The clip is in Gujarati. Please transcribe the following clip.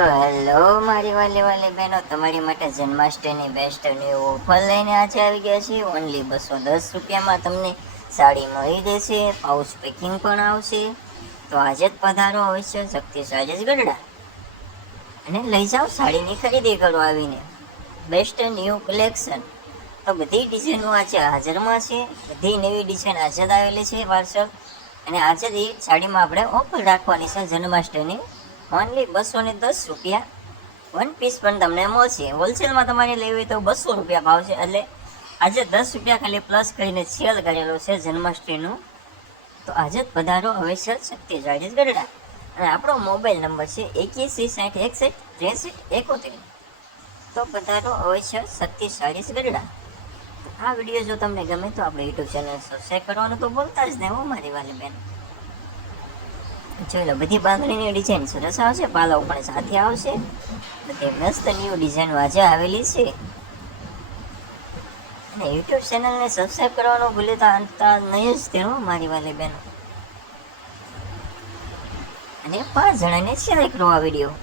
તો હેલો મારી વાલી બહેનો, તમારી માટે જન્માષ્ટમીની બેસ્ટ ન્યૂ ઓફર લઈને આજે આવી ગયા છે. ઓનલી 210 રૂપિયામાં તમને સાડી મળી જશે, પાઉચ પેકિંગ પણ આવશે. તો આજે જ પધારો અવશ્ય શક્તિ સાઇઝ ગઢડા અને લઈ જાઓ સાડીની ખરીદી કરો આવીને. બેસ્ટ ન્યૂ કલેક્શન તો બધી ડિઝાઇનો આજે હાજરમાં છે. બધી નવી ડિઝાઇન આજે જ આવેલી છે પાર્સલ, અને આજે જ એ સાડીમાં આપણે ઓફર રાખવાની છે જન્માષ્ટમી. ઓનલી 210 રૂપિયા વન પીસ પણ તમને મળશે. હોલસેલમાં તમારે લેવી હોય તો 200 રૂપિયા ભાવ છે, એટલે આજે 10 રૂપિયા ખાલી પ્લસ કરીને સેલ કરેલો છે જન્માષ્ટમીનું. તો આજે જ પધારો અવશ્ય શક્તિ સાઇઝ ગઢડા, અને આપણો મોબાઈલ નંબર છે 8160616371. તો પધારો અવશ્ય શક્તિ સાઇઝ ગઢડા. આ વિડીયો જો તમને ગમે તો આપણે યુટ્યુબ ચેનલ સબસ્ક્રાઈબ કરવાનું તો ભૂલતા જ નહીં હો મારી વાલી બેન. જોઈ લો, બધી બાંધણીની ડિઝાઇન સરસ આવશે, પાલવ પણ સાથે આવશે. બધી મસ્ત ન્યૂ ડિઝાઇન આજે આવેલી છે. અને યુટ્યુબ ચેનલને સબસ્ક્રાઈબ કરવાનું ભૂલતા નહીં જ તે હો મારી વાલી બેન. અને 5 જણાને શેર કરો આ વિડીયો.